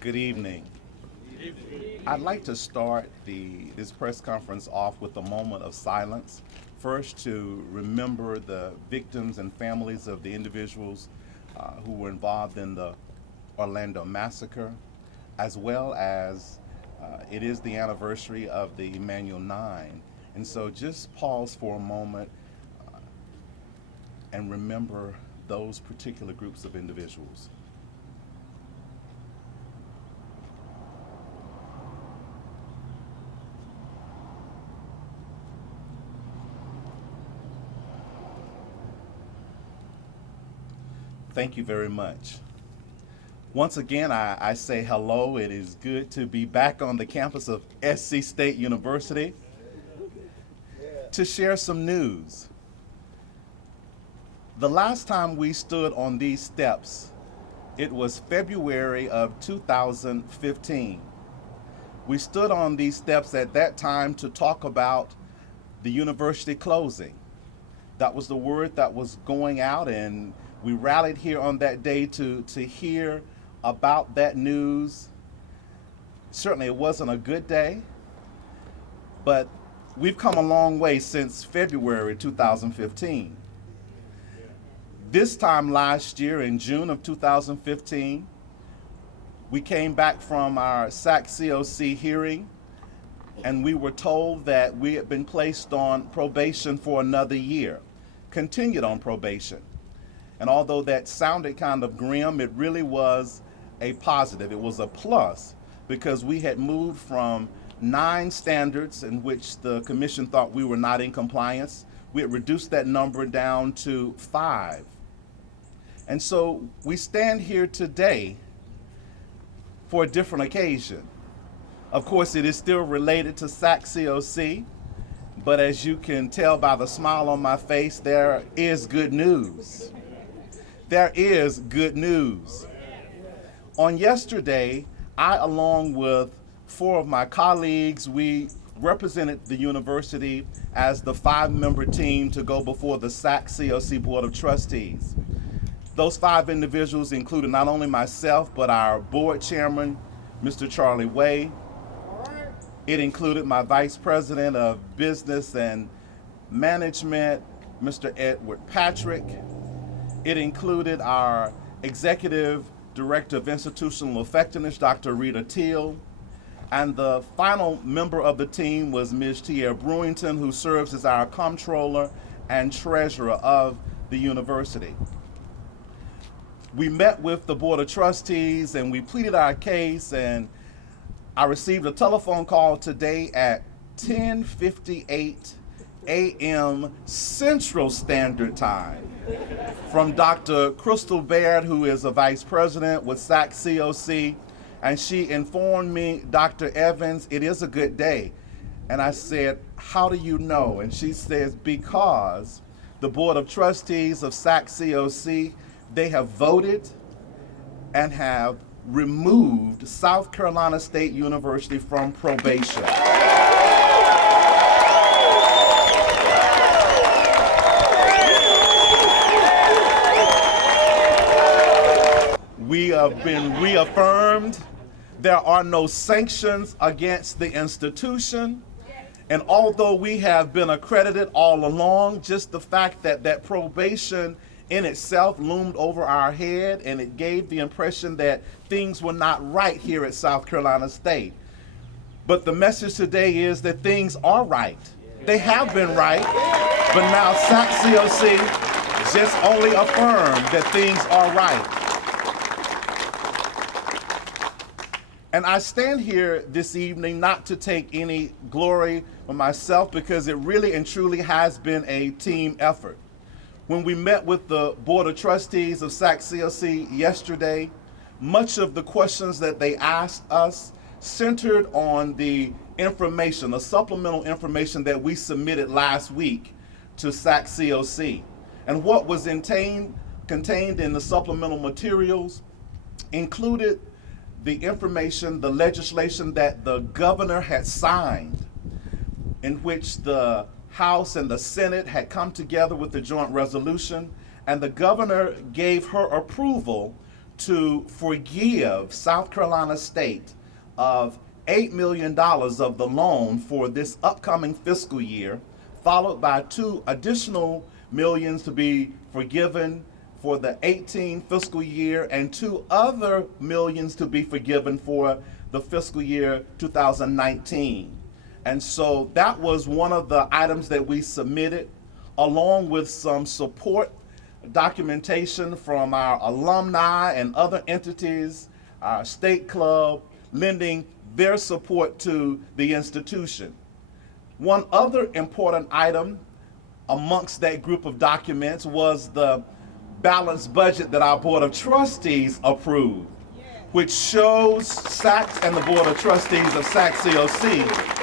Good evening. I'd like to start this press conference off with a moment of silence. First, to remember the victims and families of the individuals who were involved in the Orlando massacre, as well as it is the anniversary of the Emanuel 9. And so just pause for a moment and remember those particular groups of individuals. Thank you very much. Once again, I say hello. It is good to be back on the campus of SC State University to share some news. The last time we stood on these steps, it was February of 2015. We stood on these steps at that time to talk about the university closing. That was the word that was going out, and we rallied here on that day to hear about that news. Certainly it wasn't a good day, but we've come a long way since February 2015. This time last year, in June of 2015, we came back from our SACSCOC hearing, and we were told that we had been placed on probation for another year, continued on probation. And although that sounded kind of grim, it really was a positive. It was a plus, because we had moved from 9 standards in which the commission thought we were not in compliance. We had reduced that number down to 5. And so we stand here today for a different occasion. Of course, it is still related to SACSCOC, but as you can tell by the smile on my face, there is good news. There is good news. On yesterday, I, along with 4 of my colleagues, we represented the university as the 5-member team to go before the SACSCOC Board of Trustees. Those 5 individuals included not only myself, but our board chairman, Mr. Charlie Way. It included my vice president of business and management, Mr. Edward Patrick. It included our executive director of institutional effectiveness, Dr. Rita Teal. And the final member of the team was Ms. Tierra Brewington, who serves as our comptroller and treasurer of the university. We met with the Board of Trustees and we pleaded our case, and I received a telephone call today at 10:58 a.m. Central Standard Time from Dr. Crystal Baird, who is a vice president with SACSCOC, and she informed me, Dr. Evans, it is a good day. And I said, how do you know? And she says, because the Board of Trustees of SACSCOC, they have voted and have removed South Carolina State University from probation. We have been reaffirmed. There are no sanctions against the institution. And although we have been accredited all along, just the fact that that probation in itself loomed over our head, and it gave the impression that things were not right here at South Carolina State. But the message today is that things are right. They have been right, but now SACSCOC just only affirmed that things are right. And I stand here this evening not to take any glory for myself, because it really and truly has been a team effort. When we met with the Board of Trustees of SACSCOC yesterday, much of the questions that they asked us centered on the information, the supplemental information that we submitted last week to SACSCOC. And what was contained in the supplemental materials included the information, the legislation that the governor had signed, in which the House and the Senate had come together with the joint resolution, and the governor gave her approval to forgive South Carolina State of $8 million of the loan for this upcoming fiscal year, followed by 2 additional millions to be forgiven for the 18 fiscal year and 2 other millions to be forgiven for the fiscal year 2019. And so that was one of the items that we submitted, along with some support documentation from our alumni and other entities, our state club, lending their support to the institution. One other important item amongst that group of documents was the balanced budget that our Board of Trustees approved, which shows SACS and the Board of Trustees of SACSCOC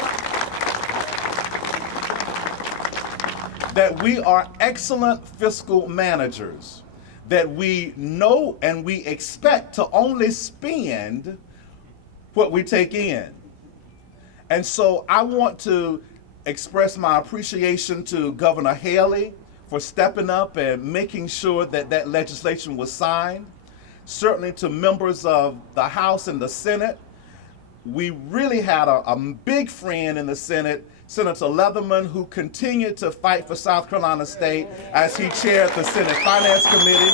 that we are excellent fiscal managers, that we know and we expect to only spend what we take in. And so I want to express my appreciation to Governor Haley for stepping up and making sure that that legislation was signed. Certainly to members of the House and the Senate. We really had a big friend in the Senate, Senator Leatherman, who continued to fight for South Carolina State as he chaired the Senate Finance Committee.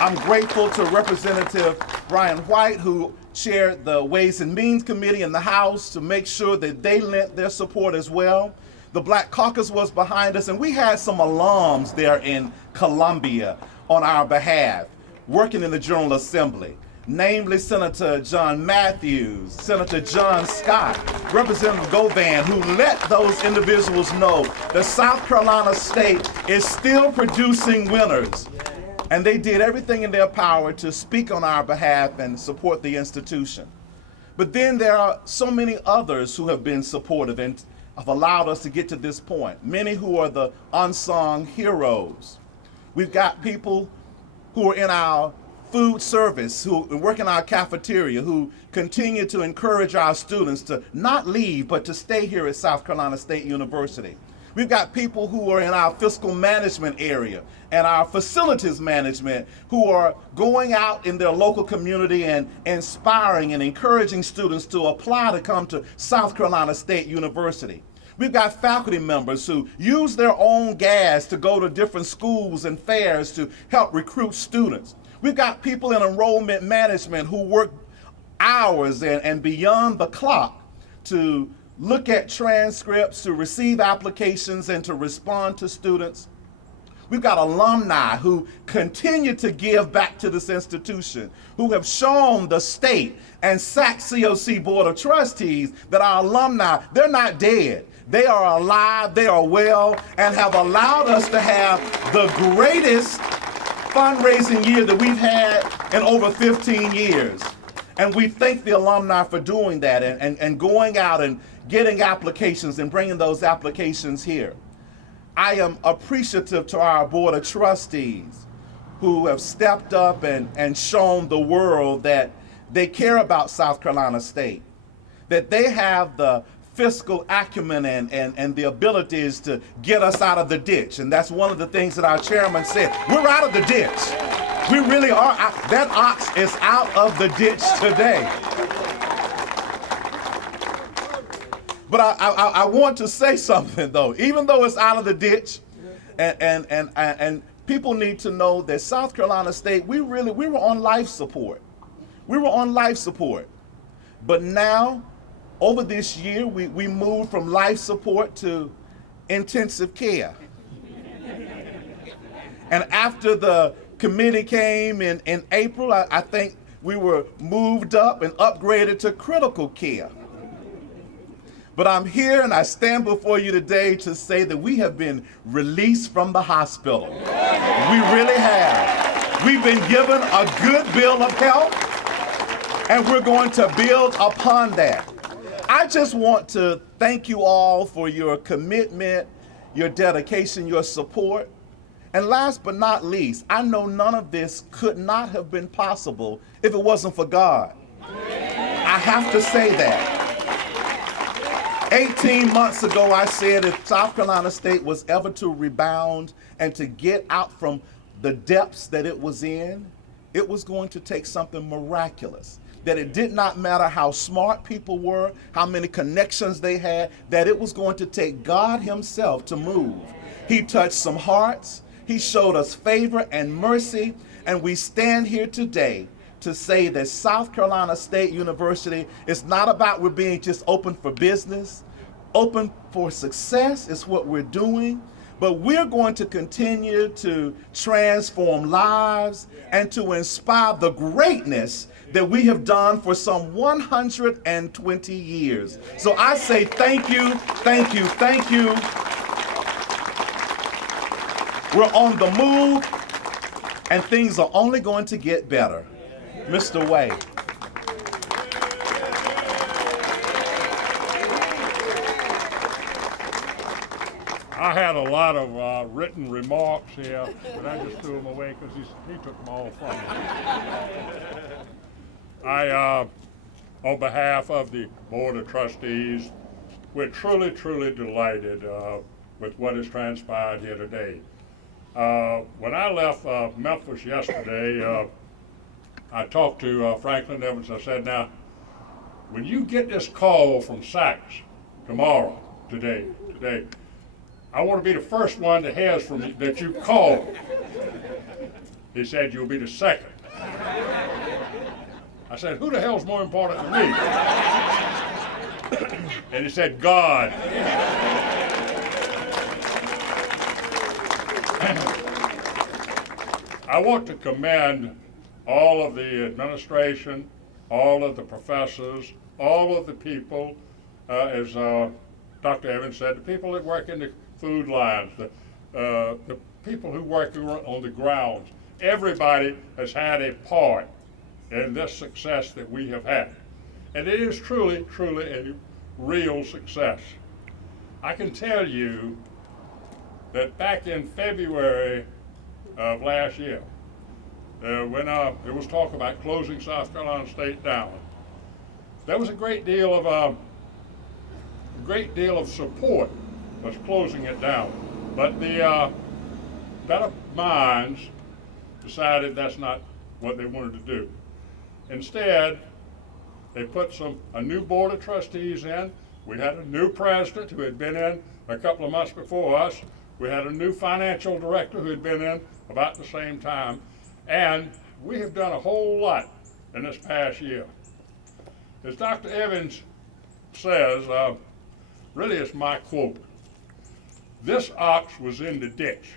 I'm grateful to Representative Brian White, who chaired the Ways and Means Committee in the House, to make sure that they lent their support as well. The Black Caucus was behind us, and we had some alums there in Columbia on our behalf, working in the General Assembly, namely Senator John Matthews, Senator John Scott, Representative Govan, who let those individuals know that South Carolina State is still producing winners. And they did everything in their power to speak on our behalf and support the institution. But then there are so many others who have been supportive and have allowed us to get to this point. Many who are the unsung heroes. We've got people who are in our food service, who work in our cafeteria, who continue to encourage our students to not leave, but to stay here at South Carolina State University. We've got people who are in our fiscal management area and our facilities management who are going out in their local community and inspiring and encouraging students to apply to come to South Carolina State University. We've got faculty members who use their own gas to go to different schools and fairs to help recruit students. We've got people in enrollment management who work hours and beyond the clock to look at transcripts, to receive applications, and to respond to students. We've got alumni who continue to give back to this institution, who have shown the state and SACSCOC Board of Trustees that our alumni, they're not dead. They are alive, they are well, and have allowed us to have the greatest fundraising year that we've had in over 15 years. And we thank the alumni for doing that and going out and getting applications and bringing those applications here. I am appreciative to our Board of Trustees who have stepped up and shown the world that they care about South Carolina State, that they have the fiscal acumen and the abilities to get us out of the ditch. And that's one of the things that our chairman said. We're out of the ditch. We really are. That ox is out of the ditch today. But I want to say something though. Even though it's out of the ditch, and people need to know that South Carolina State, we were on life support. We were on life support. But now, over this year, we moved from life support to intensive care. And after the committee came in April, I think we were moved up and upgraded to critical care. But I'm here and I stand before you today to say that we have been released from the hospital. We really have. We've been given a good bill of health, and we're going to build upon that. I just want to thank you all for your commitment, your dedication, your support. And last but not least, I know none of this could not have been possible if it wasn't for God. I have to say that. 18 months ago, I said if South Carolina State was ever to rebound and to get out from the depths that it was in, it was going to take something miraculous. That it did not matter how smart people were, how many connections they had, that it was going to take God himself to move. He touched some hearts. He showed us favor and mercy. And we stand here today to say that South Carolina State University is not about we're being just open for business. Open for success is what we're doing. But we're going to continue to transform lives and to inspire the greatness that we have done for some 120 years. So I say thank you, thank you, thank you. We're on the move, and things are only going to get better. Mr. Way. I had a lot of written remarks here, but I just threw them away because he took them all from me. On behalf of the Board of Trustees, we're truly, truly delighted with what has transpired here today. When I left Memphis yesterday, I talked to Franklin Evans. I said, now, when you get this call from SACS tomorrow, today, I want to be the first one that hears from you that you called. He said, you'll be the second. I said, who the hell's more important than me? And he said, God. I want to commend all of the administration, all of the professors, all of the people, as Dr. Evans said, the people that work in the food lines, the people who work on the grounds. Everybody has had a part in this success that we have had. And it is truly, truly a real success. I can tell you that back in February of last year, when there was talk about closing South Carolina State down, there was a great deal of support was closing it down. But the better minds decided that's not what they wanted to do. Instead, they put a new board of trustees in. We had a new president who had been in a couple of months before us. We had a new financial director who had been in about the same time. And we have done a whole lot in this past year. As Dr. Evans says, really it's my quote, this ox was in the ditch.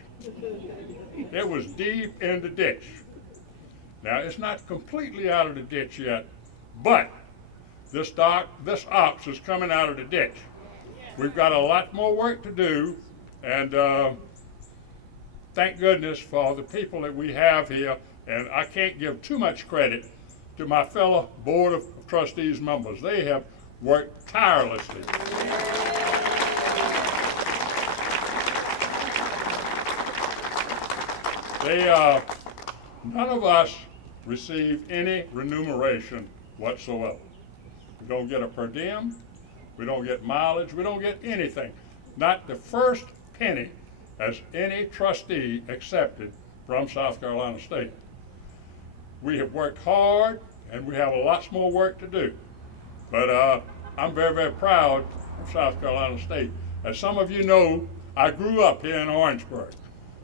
It was deep in the ditch. Now, it's not completely out of the ditch yet, but this ox is coming out of the ditch. We've got a lot more work to do, and thank goodness for the people that we have here, and I can't give too much credit to my fellow Board of Trustees members. They have worked tirelessly. None of us receive any remuneration whatsoever. We don't get a per diem, we don't get mileage, we don't get anything. Not the first penny has any trustee accepted from South Carolina State. We have worked hard and we have a lot more work to do. But I'm very, very proud of South Carolina State. As some of you know, I grew up here in Orangeburg.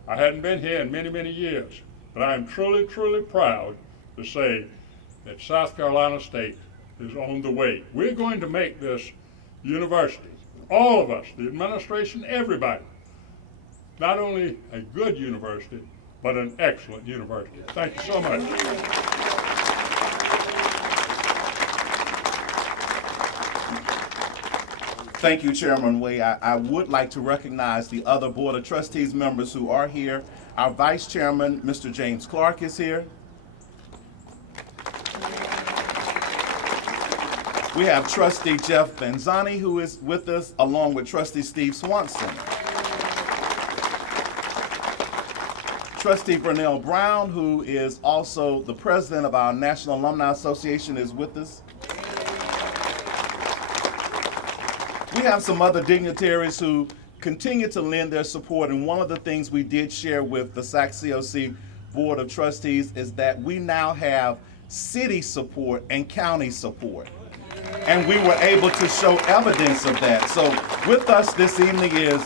I hadn't been here in many, many years, but I am truly, truly proud to say that South Carolina State is on the way. We're going to make this university, all of us, the administration, everybody, not only a good university, but an excellent university. Thank you so much. Thank you, Chairman Way. I would like to recognize the other Board of Trustees members who are here. Our Vice Chairman, Mr. James Clark, is here. We have Trustee Jeff Benzani, who is with us, along with Trustee Steve Swanson. Trustee Vernell Brown, who is also the president of our National Alumni Association, is with us. We have some other dignitaries who continue to lend their support, and one of the things we did share with the SACSCOC Board of Trustees is that we now have city support and county support. And we were able to show evidence of that. So with us this evening is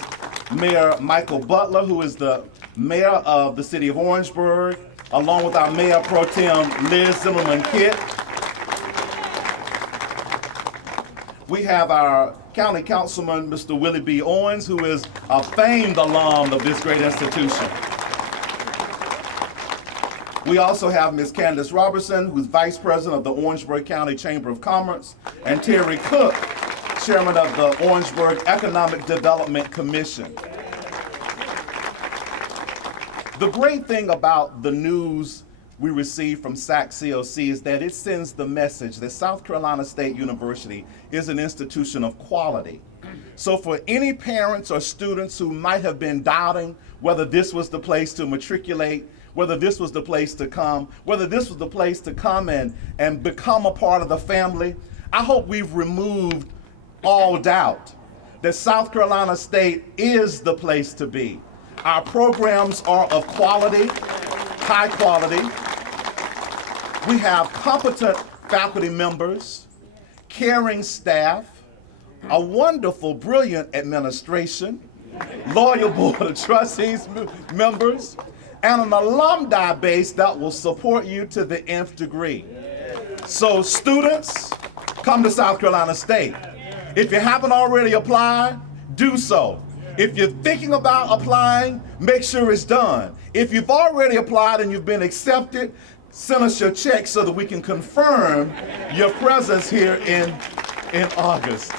Mayor Michael Butler, who is the mayor of the city of Orangeburg, along with our Mayor Pro Tem Liz Zimmerman Kitt. We have our County Councilman, Mr. Willie B. Owens, who is a famed alum of this great institution. We also have Ms. Candace Robertson, who's Vice President of the Orangeburg County Chamber of Commerce, and Terry Cook, Chairman of the Orangeburg Economic Development Commission. The great thing about the news we receive from SACSCOC is that it sends the message that South Carolina State University is an institution of quality. So for any parents or students who might have been doubting whether this was the place to matriculate, whether this was the place to come, whether this was the place to come and become a part of the family, I hope we've removed all doubt that South Carolina State is the place to be. Our programs are of quality, high quality. We have competent faculty members, caring staff, a wonderful, brilliant administration, loyal Board of Trustees members, and an alumni base that will support you to the nth degree. So students, come to South Carolina State. If you haven't already applied, do so. If you're thinking about applying, make sure it's done. If you've already applied and you've been accepted, send us your check so that we can confirm your presence here in August.